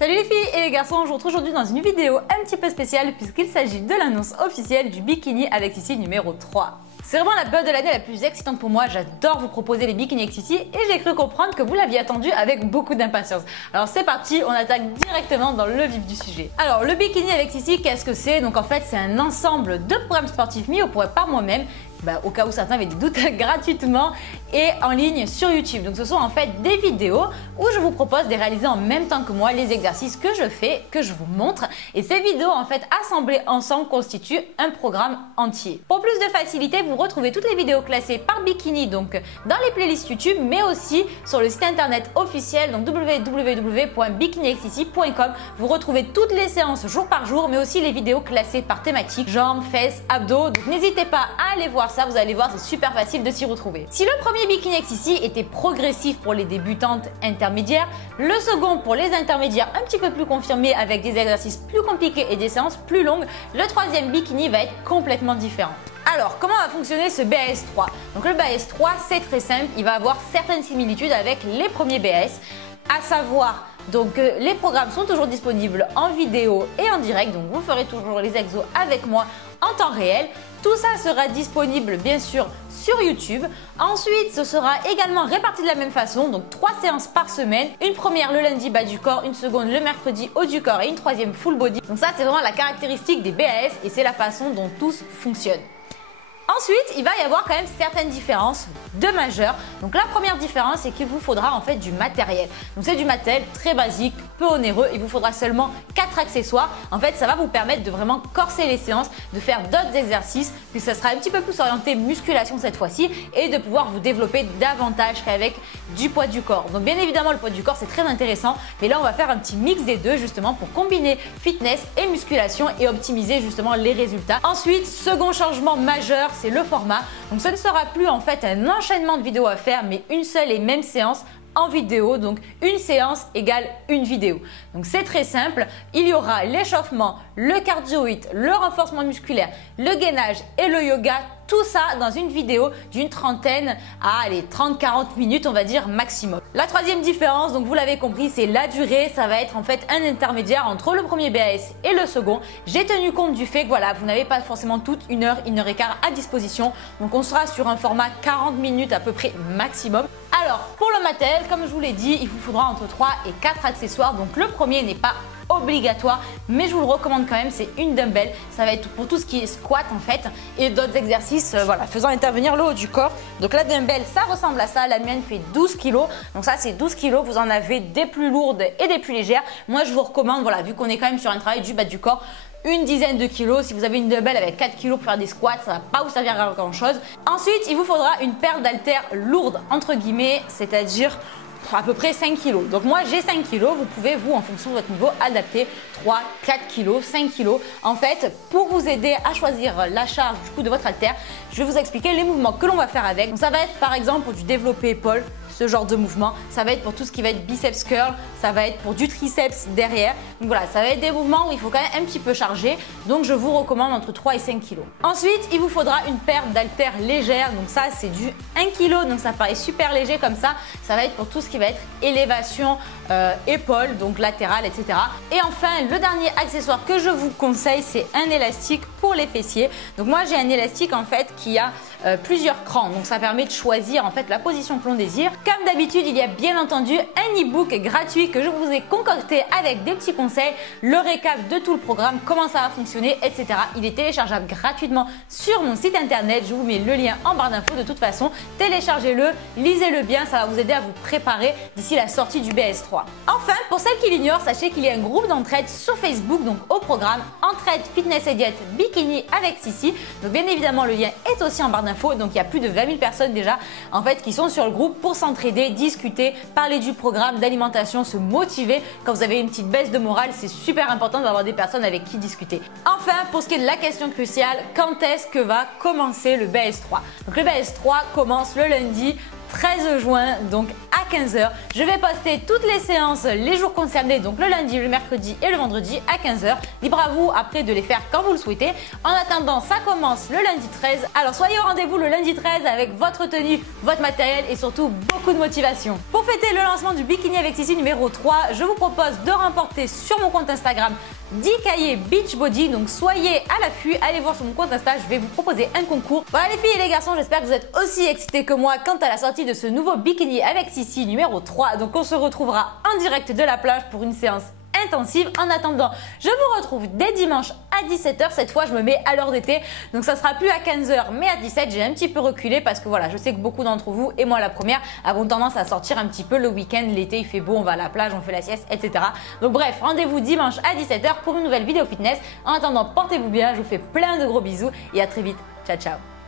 Salut les filles et les garçons, je vous retrouve aujourd'hui dans une vidéo un petit peu spéciale puisqu'il s'agit de l'annonce officielle du bikini avec Sissi numéro 3. C'est vraiment la période de l'année la plus excitante pour moi, j'adore vous proposer les bikinis avec Sissi et j'ai cru comprendre que vous l'aviez attendu avec beaucoup d'impatience. Alors c'est parti, on attaque directement dans le vif du sujet. Alors le bikini avec Sissi, qu'est-ce que c'est? Donc en fait c'est un ensemble de programmes sportifs mis au point par moi-même, au cas où certains avaient des doutes, gratuitement et en ligne sur YouTube. Donc ce sont en fait des vidéos où je vous propose de réaliser en même temps que moi les exercices que je fais, que je vous montre. Et ces vidéos en fait assemblées ensemble constituent un programme entier. Pour plus de facilité, vous retrouvez toutes les vidéos classées par bikini donc dans les playlists YouTube, mais aussi sur le site internet officiel, donc www.bikiniwithsissi.com. Vous retrouvez toutes les séances jour par jour, mais aussi les vidéos classées par thématique, jambes, fesses, abdos. Donc n'hésitez pas à aller voir ça, vous allez voir, c'est super facile de s'y retrouver. Si le premier bikini avec Sissi était progressif pour les débutantes intermédiaires, le second pour les intermédiaires un petit peu plus confirmés avec des exercices plus compliqués et des séances plus longues, le troisième bikini va être complètement différent. Alors, comment va fonctionner ce BAS3? Donc le BAS3, c'est très simple, il va avoir certaines similitudes avec les premiers BAS, à savoir donc les programmes sont toujours disponibles en vidéo et en direct, donc vous ferez toujours les exos avec moi en temps réel. Tout ça sera disponible bien sûr sur YouTube. Ensuite, ce sera également réparti de la même façon, donc 3 séances par semaine. Une première le lundi bas du corps, une seconde le mercredi haut du corps et une troisième full body. Donc ça, c'est vraiment la caractéristique des BAS et c'est la façon dont tous fonctionnent. Ensuite, il va y avoir quand même certaines différences de majeures. Donc la première différence, c'est qu'il vous faudra en fait du matériel. Donc c'est du matériel très basique, peu onéreux. Il vous faudra seulement 4 accessoires. En fait, ça va vous permettre de vraiment corser les séances, de faire d'autres exercices, puis ça sera un petit peu plus orienté musculation cette fois-ci et de pouvoir vous développer davantage qu'avec du poids du corps. Donc bien évidemment, le poids du corps, c'est très intéressant. Mais là, on va faire un petit mix des deux justement pour combiner fitness et musculation et optimiser justement les résultats. Ensuite, second changement majeur, c'est le format. Donc ce ne sera plus en fait un enchaînement de vidéos à faire, mais une seule et même séance en vidéo. Donc une séance égale une vidéo. Donc c'est très simple. Il y aura l'échauffement, le cardio HIIT, le renforcement musculaire, le gainage et le yoga. Tout ça dans une vidéo d'une trentaine à 30-40 minutes, on va dire maximum. La troisième différence, donc vous l'avez compris, c'est la durée. Ça va être en fait un intermédiaire entre le premier BAS et le second. J'ai tenu compte du fait que voilà, vous n'avez pas forcément toute une heure et quart à disposition. Donc on sera sur un format 40 minutes à peu près maximum. Alors pour le matériel, comme je vous l'ai dit, il vous faudra entre 3 et 4 accessoires. Donc le premier n'est pas obligatoire, mais je vous le recommande quand même, c'est une dumbbell. Ça va être pour tout ce qui est squat en fait et d'autres exercices faisant intervenir le haut du corps. Donc la dumbbell, ça ressemble à ça. La mienne fait 12 kg. Donc ça, c'est 12 kg. Vous en avez des plus lourdes et des plus légères. Moi, je vous recommande, vu qu'on est quand même sur un travail du bas du corps, une dizaine de kilos. Si vous avez une dumbbell avec 4 kg pour faire des squats, ça va pas vous servir à grand chose. Ensuite, il vous faudra une paire d'haltères lourdes entre guillemets, c'est-à-dire à peu près 5 kg. Donc moi j'ai 5 kg, vous pouvez vous en fonction de votre niveau adapter 3, 4 kg, 5 kg. En fait, pour vous aider à choisir la charge du coup de votre haltère, je vais vous expliquer les mouvements que l'on va faire avec. Donc ça va être par exemple pour du développé épaule, ce genre de mouvement. Ça va être pour tout ce qui va être biceps curl, ça va être pour du triceps derrière. Donc voilà, ça va être des mouvements où il faut quand même un petit peu charger. Donc je vous recommande entre 3 et 5 kg. Ensuite, il vous faudra une paire d'haltères légères. Donc ça, c'est du 1 kg. Donc ça paraît super léger comme ça. Ça va être pour tout ce qui va être élévation, épaule, donc latérale, etc. Et enfin, le dernier accessoire que je vous conseille, c'est un élastique pour les fessiers. Donc moi, j'ai un élastique en fait qui a plusieurs crans. Donc ça permet de choisir en fait la position que l'on désire. Comme d'habitude, il y a bien entendu un e-book gratuit que je vous ai concocté avec des petits conseils, le récap de tout le programme, comment ça va fonctionner, etc. Il est téléchargeable gratuitement sur mon site internet. Je vous mets le lien en barre d'infos de toute façon. Téléchargez-le, lisez-le bien, ça va vous aider à vous préparer d'ici la sortie du BS3. Enfin, pour celles qui l'ignorent, sachez qu'il y a un groupe d'entraide sur Facebook, donc au programme Entraide Fitness et Diète Bikini avec Sissi. Donc bien évidemment, le lien est aussi en barre d'infos. Donc il y a plus de 20 000 personnes déjà en fait qui sont sur le groupe pour s'entraider, discuter, parler du programme, d'alimentation, se motiver. Quand vous avez une petite baisse de morale, c'est super important d'avoir des personnes avec qui discuter. Enfin, pour ce qui est de la question cruciale, quand est-ce que va commencer le BS3? Donc le BS3 commence le lundi 13 juin, donc à 15 h. Je vais poster toutes les séances les jours concernés, donc le lundi, le mercredi et le vendredi à 15 h. Libre à vous après de les faire quand vous le souhaitez. En attendant, ça commence le lundi 13. Alors soyez au rendez-vous le lundi 13 avec votre tenue, votre matériel et surtout beaucoup de motivation. Pour fêter le lancement du bikini avec Sissi numéro 3, je vous propose de remporter sur mon compte Instagram 10 cahiers Beachbody. Donc soyez à l'affût, allez voir sur mon compte Insta, je vais vous proposer un concours. Voilà les filles et les garçons, j'espère que vous êtes aussi excités que moi quant à la sortie de ce nouveau bikini avec Sissi numéro 3. Donc on se retrouvera en direct de la plage pour une séance intensive. En attendant, je vous retrouve dès dimanche à 17 h. Cette fois, je me mets à l'heure d'été. Donc, ça sera plus à 15 h, mais à 17 h. J'ai un petit peu reculé parce que voilà, je sais que beaucoup d'entre vous, et moi la première, avons tendance à sortir un petit peu le week-end. L'été, il fait beau, on va à la plage, on fait la sieste, etc. Donc, bref, rendez-vous dimanche à 17 h pour une nouvelle vidéo fitness. En attendant, portez-vous bien. Je vous fais plein de gros bisous et à très vite. Ciao, ciao.